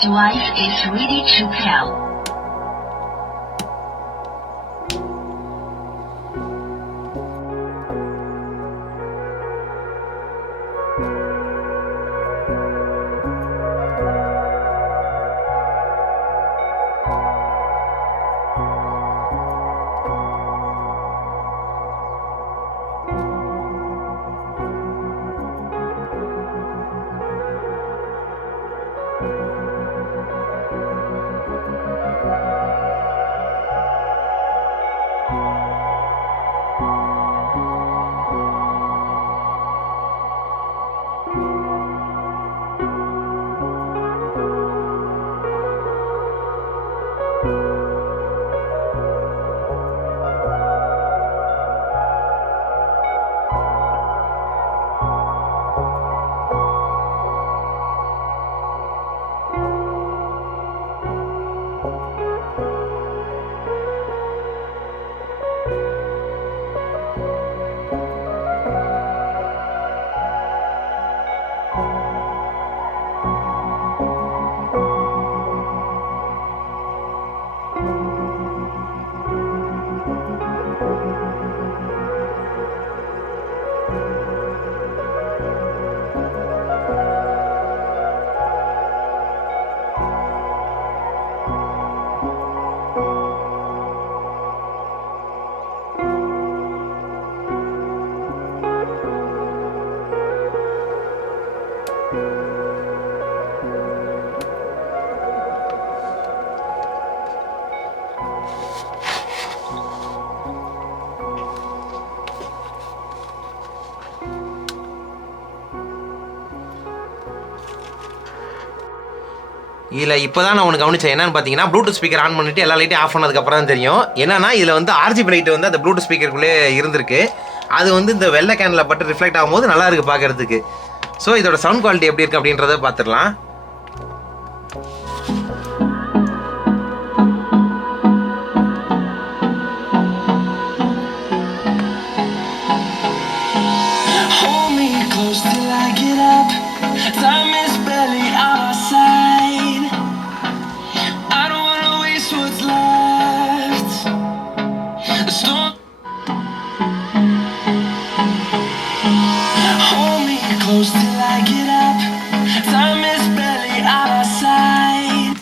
device is ready to pair. இதில் இப்போ தான் நான் ஒன்று கவனிச்சேன். என்னன்னு பார்த்தீங்கன்னா, ப்ளூடூத் ஸ்பீக்கர் ஆன் பண்ணிவிட்டு எல்லா லைட்டையும் ஆஃப் பண்ணதுக்கப்புறம் தான் தெரியும். என்னன்னா இதில் வந்து ஆர்ஜிபி லைட் வந்து அந்த ப்ளூடூத் ஸ்பீக்கருக்குள்ளே இருந்திருக்கு. அது வந்து இந்த வெள்ளை கேனில் பட்டு ரிஃப்ளெக்ட் ஆகும்போது நல்லா இருக்குது பார்க்குறதுக்கு. ஸோ இதோட சவுண்ட் குவாலிட்டி எப்படி இருக்குது அப்படின்றத பார்த்துடலாம்.